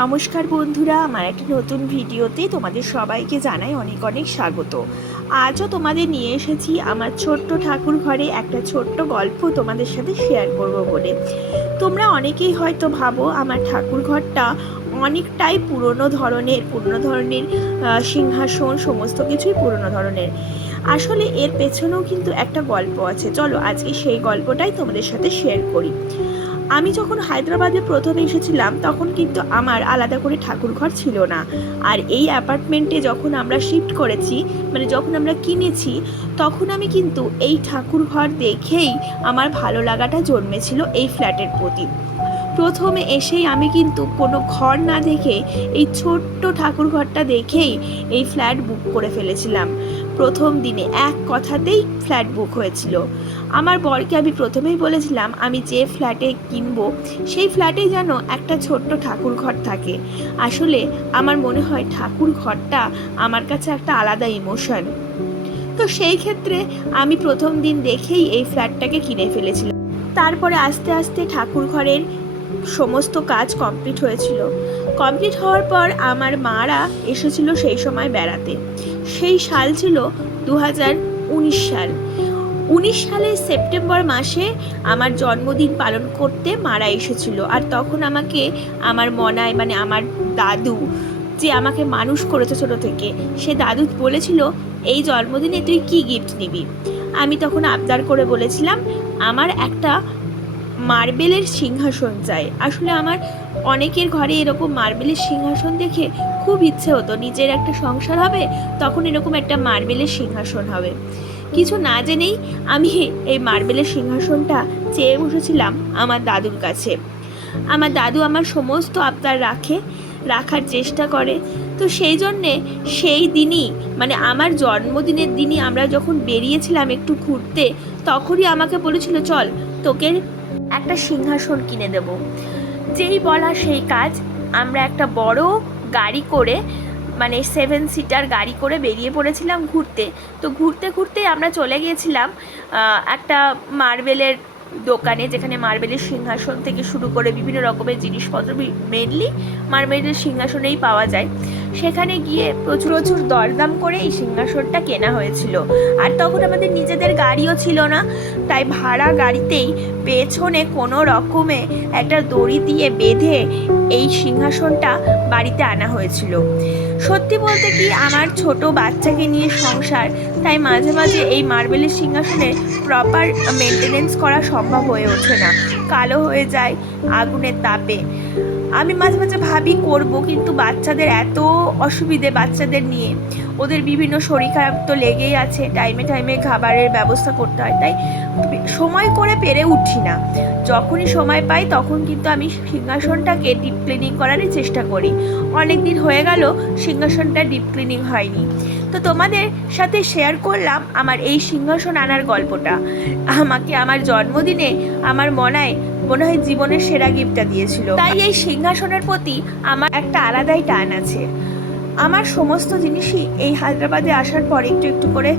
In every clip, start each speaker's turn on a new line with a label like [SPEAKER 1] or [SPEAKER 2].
[SPEAKER 1] নমস্কার বন্ধুরা, আমার একটা নতুন ভিডিওতে তোমাদের সবাইকে জানাই অনেক অনেক স্বাগত। আজও তোমাদের নিয়ে এসেছি আমার ছোট্ট ঠাকুর ঘরে একটা ছোট্ট গল্প তোমাদের সাথে শেয়ার করব বলে। তোমরা অনেকেই হয়তো ভাবো আমার ঠাকুর ঘরটা অনেকটাই পুরনো ধরনের পুরনো ধরনের সিংহাসন, সমস্ত কিছুই পুরনো ধরনের। আসলে এর পেছনেও কিন্তু একটা গল্প আছে। চলো আজকে সেই গল্পটাই তোমাদের সাথে শেয়ার করি। আমি যখন হায়দ্রাবাদে প্রথম এসেছিলাম, তখন কিন্তু আমার আলাদা করে ঠাকুর ঘর ছিল না। আর এই অ্যাপার্টমেন্টে যখন আমরা শিফট করেছি মানে যখন আমরা কিনেছি, তখন আমি কিন্তু এই ঠাকুর ঘর দেখেই আমার ভালো লাগাটা জন্মেছিল এই ফ্ল্যাটের প্রতি। প্রথমে এসেই আমি কিন্তু কোনো ঘর না দেখে এই ছোট্ট ঠাকুর ঘরটা দেখেই এই ফ্ল্যাট বুক করে ফেলেছিলাম। প্রথম দিনে এক কথাতেই ফ্ল্যাট বুক হয়েছিল। আমার বরকে আমি প্রথমেই বলেছিলাম, আমি যে ফ্ল্যাটে কিনবো, সেই ফ্ল্যাটে যেন একটা ছোট্ট ঠাকুর ঘর থাকে। আসলে আমার মনে হয় ঠাকুর ঘরটা আমার কাছে একটা আলাদা ইমোশন। তো সেই ক্ষেত্রে আমি প্রথম দিন দেখেই এই ফ্ল্যাটটাকে কিনে ফেলেছিলাম। তারপরে আস্তে আস্তে ঠাকুর ঘরের সমস্ত কাজ কমপ্লিট হয়েছিল। কমপ্লিট হওয়ার পর আমার মারা এসেছিল সেই সময় বেড়াতে। সেই সাল ছিল দু সাল। উনিশ সালের সেপ্টেম্বর মাসে আমার জন্মদিন পালন করতে মারা এসেছিল। আর তখন আমাকে আমার মনায় মানে আমার দাদু, যে আমাকে মানুষ করেছে ছোটো থেকে, সে দাদু বলেছিল, এই জন্মদিনে তুই কি গিফট নিবি? আমি তখন আবদার করে বলেছিলাম, আমার একটা মার্বেলের সিংহাসন চাই। আসলে আমার অনেকের ঘরে এরকম মার্বেলের সিংহাসন দেখে খুব ইচ্ছে হতো। নিজের একটা সংসার হবে, তখন এরকম একটা মার্বেলের সিংহাসন হবে। কিছু না জেনেই আমি এই মার্বেলের সিংহাসনটা চেয়ে বসেছিলাম আমার দাদুর কাছে। আমার দাদু আমার সমস্ত আবদার রাখে, রাখার চেষ্টা করে। তো সেই জন্যে সেই দিনই মানে আমার জন্মদিনের দিনই আমরা যখন বেরিয়েছিলাম একটু ঘুরতে, তখনই আমাকে বলেছিল, চল, তোকে একটা সিংহাসন কিনে দেব। যেই বলা সেই কাজ, আমরা একটা বড় গাড়ি করে মানে সেভেন সিটার গাড়ি করে বেরিয়ে পড়েছিলাম ঘুরতে। তো ঘুরতে ঘুরতে আমরা চলে গিয়েছিলাম একটা মার্বেলের দোকানে, যেখানে মার্বেলের সিংহাসন থেকে শুরু করে বিভিন্ন রকমের জিনিসপত্র মেনলি মার্বেলের সিংহাসনেই পাওয়া যায়। সেখানে গিয়ে প্রচুর প্রচুর দরদাম করে এই সিংহাসনটা কেনা হয়েছিল। আর তখন আমাদের নিজেদের গাড়িও ছিল না। তাই ভাড়া গাড়িতেই পেছনে কোনো রকমে একটা দড়ি দিয়ে বেঁধে এই সিংহাসনটা বাড়িতে আনা হয়েছিল। সত্যি বলতে কি, আমার ছোট বাচ্চাকে নিয়ে সংসার, তাই মাঝে মাঝে এই মার্বেলের সিংহাসনের প্রপার মেনটেনেন্স করা সম্ভব হয়ে ওঠে না। কালো হয়ে যায় আগুনের তাপে। আমি মাঝে মাঝে ভাবি করব, কিন্তু বাচ্চাদের এত অসুবিধে বাচ্চাদের নিয়ে। ওদের বিভিন্ন শরীর খারাপ তো লেগেই আছে টাইমে টাইমে খাবারের ব্যবস্থা করতে হয়। তাই সময় করে পেরে উঠি না। যখনই সময় পাই, তখন কিন্তু আমি সিংহাসনটাকে ডিপ ক্লিনিং করারই চেষ্টা করি। অনেক দিন হয়ে গেল, সিংহাসনটা ডিপ ক্লিনিং হয়নি। তো তোমাদের সাথে শেয়ার করলাম আমার এই সিংহাসন আনার গল্পটা। আমাকে আমার জন্মদিনে আমার মনায় মনে হয় জীবনের সেরা গিফটটা দিয়েছিল। তাই এই সিংহাসনের প্রতি আমার একটা আলাদাই টান আছে। আমার সমস্ত জিনিসই এই হায়দ্রাবাদে আসার পর একটু একটু করে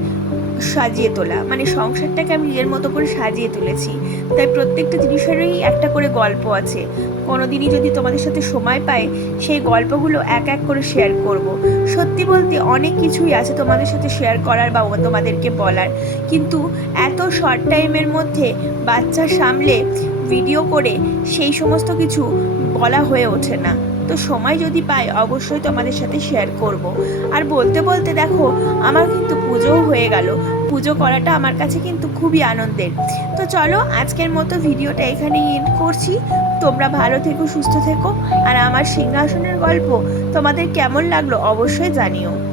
[SPEAKER 1] সাজিয়ে তোলা। মানে সংসারটাকে আমি নিজের মতো করে সাজিয়ে তুলেছি। তাই প্রত্যেকটা জিনিসেরই একটা করে গল্প আছে। কোনো দিনই যদি তোমাদের সাথে সময় পাই, সেই গল্পগুলো এক এক করে শেয়ার করব। সত্যি বলতে অনেক কিছুই আছে তোমাদের সাথে শেয়ার করার বা তোমাদেরকে বলার কিন্তু এত শর্ট টাইমের মধ্যে বাচ্চা সামলে ভিডিও করে সেই সমস্ত কিছু বলা হয়ে ওঠে না তো সময় যদি পাই, অবশ্যই তোমাদের সাথে শেয়ার করব। আর বলতে বলতে দেখো, আমার কিন্তু পুজোও হয়ে গেল। পুজো করাটা আমার কাছে কিন্তু খুবই আনন্দের। তো চলো, আজকের মতো ভিডিওটা এখানে এন্ড করছি। তোমরা ভালো থেকো, সুস্থ থেকো। আর আমার সিংহাসনের গল্প তোমাদের কেমন লাগল অবশ্যই জানিও।